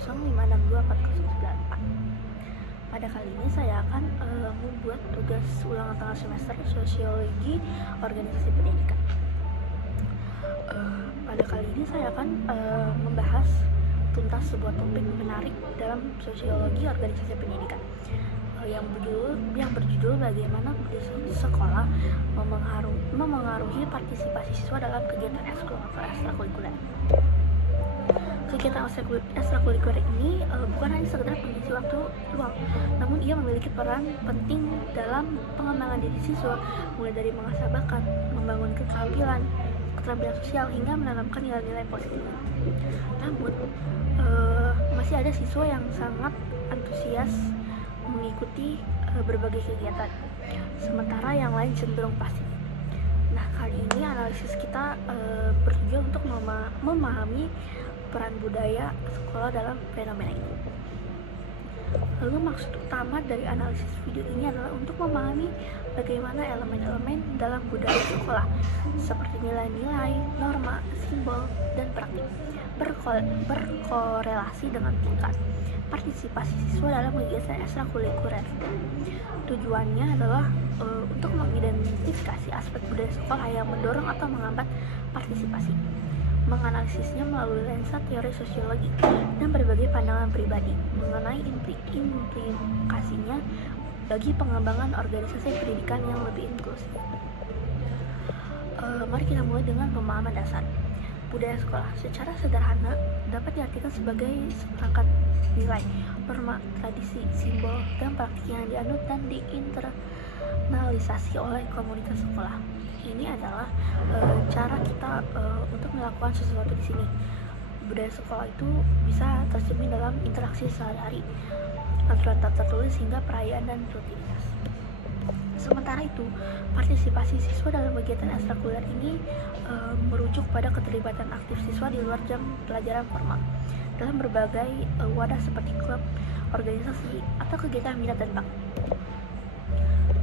0805624094. Pada kali ini saya akan membuat tugas ulangan tengah semester Sosiologi Organisasi Pendidikan. Pada kali ini saya akan membahas tuntas sebuah topik menarik dalam Sosiologi Organisasi Pendidikan yang berjudul bagaimana budaya sekolah memengaruhi partisipasi siswa dalam kegiatan ekskul atau ekstrakurikuler. Kegiatan ekstrakurikuler ini bukan hanya sekedar pengisi waktu luang, namun ia memiliki peran penting dalam pengembangan diri siswa, mulai dari mengasah bakat, membangun keterampilan sosial, hingga menanamkan nilai-nilai positif. Namun, masih ada siswa yang sangat antusias mengikuti berbagai kegiatan, sementara yang lain cenderung pasif. Nah, kali ini analisis kita bertujuan untuk memahami peran budaya sekolah dalam fenomena ini. Lalu maksud utama dari analisis video ini adalah untuk memahami bagaimana elemen-elemen dalam budaya sekolah seperti nilai-nilai, norma, simbol, dan praktik berkorelasi dengan tingkat partisipasi siswa dalam kegiatan ekstrakurikuler. Tujuannya adalah untuk mengidentifikasi aspek budaya sekolah yang mendorong atau menghambat partisipasi, menganalisisnya melalui lensa teori sosiologi dan berbagai pandangan pribadi mengenai implikasinya bagi pengembangan organisasi pendidikan yang lebih inklusif. Mari kita mulai dengan pemahaman dasar. Budaya sekolah secara sederhana dapat diartikan sebagai seperangkat nilai, norma, tradisi, simbol, dan praktik yang dianut dan diinternalisasi oleh komunitas sekolah. Ini adalah cara kita untuk melakukan sesuatu di sini. Budaya sekolah itu bisa tercermin dalam interaksi sehari-hari, aturan tata tulis hingga perayaan dan rutinitas. Sementara itu, partisipasi siswa dalam kegiatan ekstrakurikuler ini merujuk pada keterlibatan aktif siswa di luar jam pelajaran formal dalam berbagai wadah seperti klub, organisasi, atau kegiatan minat dan bakat.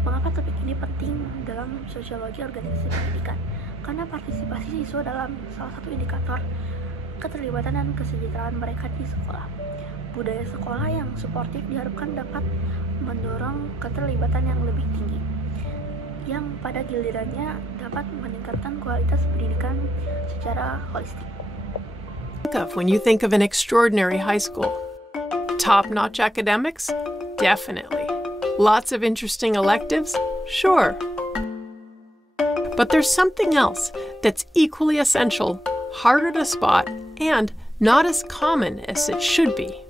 Mengapa topik ini penting dalam sosiologi organisasi pendidikan? Karena partisipasi siswa dalam salah satu indikator keterlibatan dan kesejahteraan mereka di sekolah. Budaya sekolah yang suportif diharapkan dapat mendorong keterlibatan yang lebih tinggi, yang pada gilirannya dapat meningkatkan kualitas pendidikan secara holistik. When you think of an extraordinary high school, top-notch academics? Definitely. Lots of interesting electives? Sure. But there's something else that's equally essential, harder to spot, and not as common as it should be.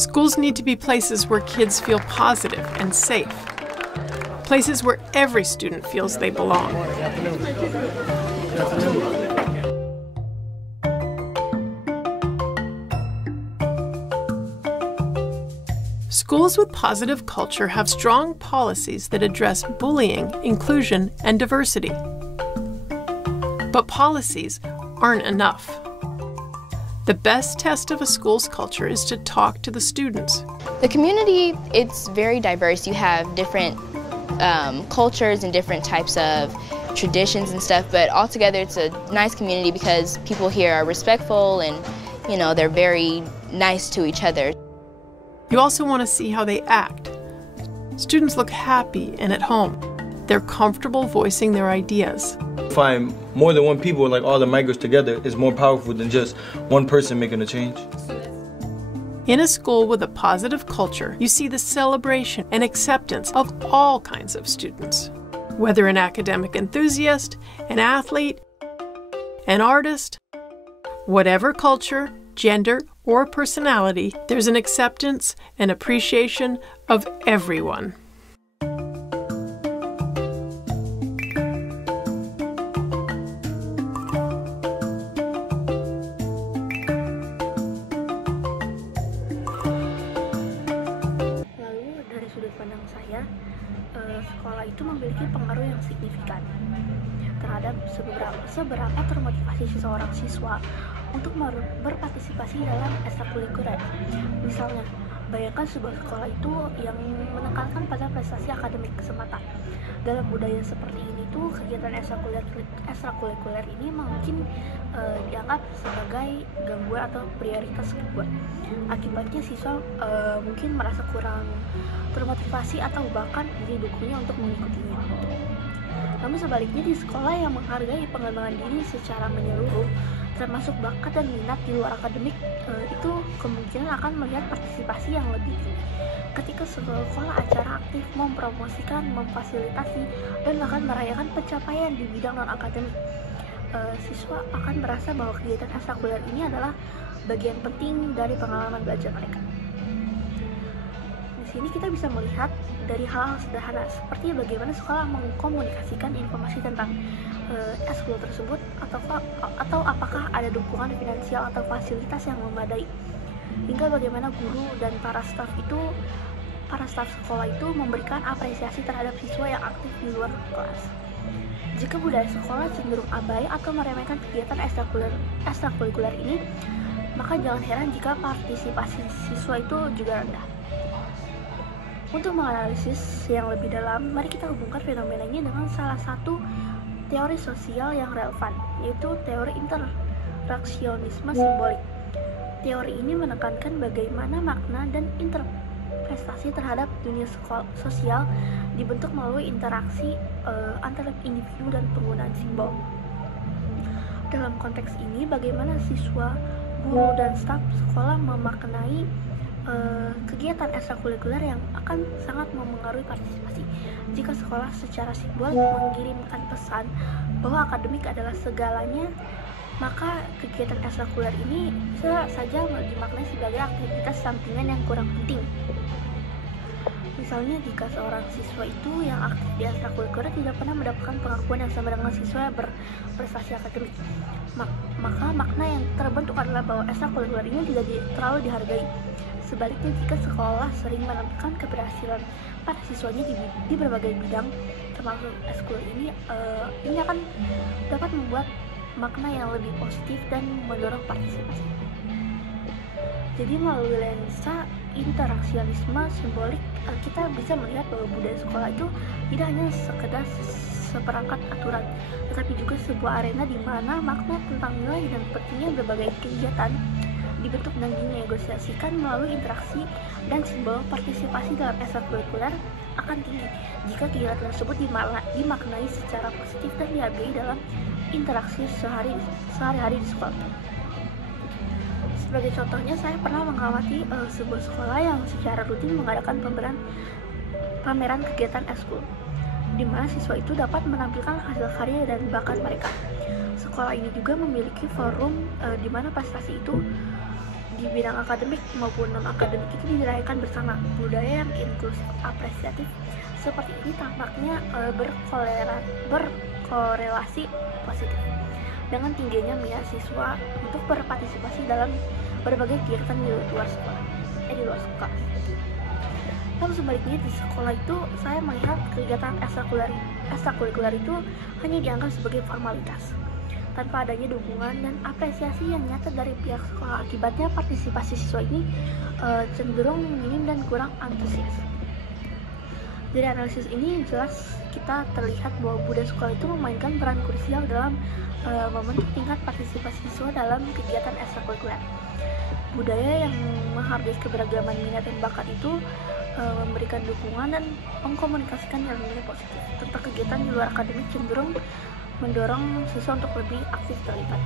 Schools need to be places where kids feel positive and safe. Places where every student feels they belong. Schools with positive culture have strong policies that address bullying, inclusion, and diversity. But policies aren't enough. The best test of a school's culture is to talk to the students. The community, it's very diverse. You have different cultures and different types of traditions and stuff, but altogether it's a nice community because people here are respectful and, you know, they're very nice to each other. You also want to see how they act. Students look happy and at home. They're comfortable voicing their ideas. Find more than one people, like all the migrants together, is more powerful than just one person making a change. In a school with a positive culture, you see the celebration and acceptance of all kinds of students. Whether an academic enthusiast, an athlete, an artist, whatever culture, gender, or personality, there's an acceptance and appreciation of everyone. Sekolah itu memiliki pengaruh yang signifikan terhadap seberapa termotivasi seseorang siswa untuk berpartisipasi dalam ekstrakurikuler. Misalnya, Bayangkan sebuah sekolah itu yang menekankan pada prestasi akademik semata. Dalam budaya seperti ini tuh, kegiatan ekstrakurikuler ini mungkin dianggap sebagai gangguan atau prioritas kedua. Akibatnya siswa mungkin merasa kurang termotivasi atau bahkan didukungnya untuk mengikutinya. Namun sebaliknya, di sekolah yang menghargai pengembangan diri secara menyeluruh, termasuk bakat dan minat di luar akademik, itu kemungkinan akan melihat partisipasi yang lebih tinggi. Ketika sekolah acara aktif mempromosikan, memfasilitasi, dan bahkan merayakan pencapaian di bidang non-akademik, siswa akan merasa bahwa kegiatan ekstrakurikuler ini adalah bagian penting dari pengalaman belajar mereka. Di sini kita bisa melihat dari hal-hal sederhana seperti bagaimana sekolah mengkomunikasikan informasi tentang ekskul tersebut, atau apakah ada dukungan finansial atau fasilitas yang memadai, hingga bagaimana guru dan para staf sekolah itu memberikan apresiasi terhadap siswa yang aktif di luar kelas. Jika budaya sekolah cenderung abai atau meremehkan kegiatan ekstrakurikuler ini, maka jangan heran jika partisipasi siswa itu juga rendah. Untuk menganalisis yang lebih dalam, mari kita hubungkan fenomena ini dengan salah satu teori sosial yang relevan, yaitu teori interaksionisme simbolik. Teori ini menekankan bagaimana makna dan interpretasi terhadap dunia sosial dibentuk melalui interaksi antara individu dan penggunaan simbol. Dalam konteks ini, bagaimana siswa, guru, dan staf sekolah memaknai kegiatan ekstrakurikuler yang akan sangat memengaruhi partisipasi. Jika sekolah secara simbolik mengirimkan pesan bahwa akademik adalah segalanya, maka kegiatan ekstrakurikuler ini bisa saja dimaknai sebagai aktivitas sampingan yang kurang penting. Misalnya, jika seorang siswa itu yang aktif di ekstrakurikuler tidak pernah mendapatkan pengakuan yang sama dengan siswa yang berprestasi akademik, maka makna yang terbentuk adalah bahwa ekstrakurikuler ini tidak terlalu dihargai. Sebaliknya, jika sekolah sering menemukan keberhasilan para siswanya di berbagai bidang, termasuk ekskul ini akan dapat membuat makna yang lebih positif dan mendorong partisipasi. Jadi melalui lensa interaksionisme simbolik, kita bisa melihat bahwa budaya sekolah itu tidak hanya sekedar seperangkat aturan, tetapi juga sebuah arena di mana makna tentang nilai dan pentingnya berbagai kegiatan dibentuk dan dinegosiasikan melalui interaksi, dan simbol partisipasi dalam ekstrakurikuler akan tinggi jika kegiatan tersebut dimaknai secara positif dan dihargai dalam interaksi sehari-hari di sekolah. Sebagai contohnya, saya pernah mengawati sebuah sekolah yang secara rutin mengadakan pameran kegiatan ekskul, di mana siswa itu dapat menampilkan hasil karya dan bakat mereka. Sekolah ini juga memiliki forum di mana prestasi itu di bidang akademik maupun non-akademik itu dirayakan bersama. Budaya yang inklusif apresiatif seperti ini tampaknya berkorelasi positif dengan tingginya minat siswa untuk berpartisipasi dalam berbagai kegiatan di luar sekolah. Namun sebaliknya, di sekolah itu saya melihat kegiatan ekstrakurikuler itu hanya dianggap sebagai formalitas tanpa adanya dukungan dan apresiasi yang nyata dari pihak sekolah. Akibatnya, partisipasi siswa ini cenderung minim dan kurang antusias. Dari analisis ini jelas kita terlihat bahwa budaya sekolah itu memainkan peran krusial dalam membentuk tingkat partisipasi siswa dalam kegiatan ekstrakurikuler. Budaya yang menghargai keberagaman minat dan bakat itu memberikan dukungan dan mengkomunikasikan nilai-nilai positif tentang kegiatan di luar akademik, cenderung mendorong siswa untuk lebih aktif terlibat.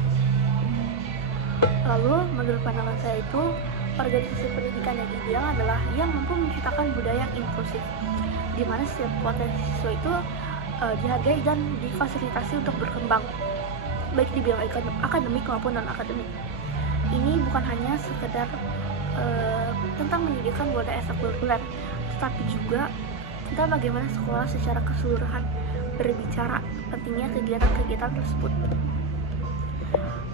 Lalu, menurut pandangan saya itu, organisasi pendidikan yang ideal adalah yang mampu menciptakan budaya yang inklusif, di mana setiap potensi siswa itu dihargai dan difasilitasi untuk berkembang, baik di bidang akademik maupun non-akademik. Ini bukan hanya sekedar tentang menyediakan budaya ekstrakurikuler, tetapi juga tentang bagaimana sekolah secara keseluruhan berbicara pentingnya kegiatan-kegiatan tersebut.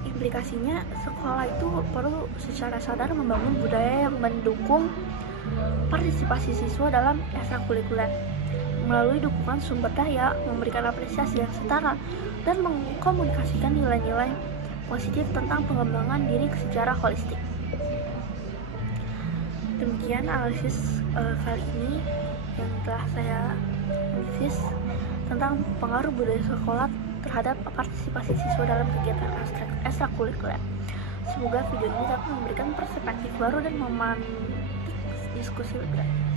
Implikasinya, sekolah itu perlu secara sadar membangun budaya yang mendukung partisipasi siswa dalam ekstrakurikuler melalui dukungan sumber daya, memberikan apresiasi yang setara, dan mengkomunikasikan nilai-nilai positif tentang pengembangan diri secara holistik. Demikian analisis kali ini yang telah saya analisis tentang pengaruh budaya sekolah terhadap partisipasi siswa dalam kegiatan ekstrakurikuler. Semoga video ini dapat memberikan perspektif baru dan memantik diskusi lebih lanjut.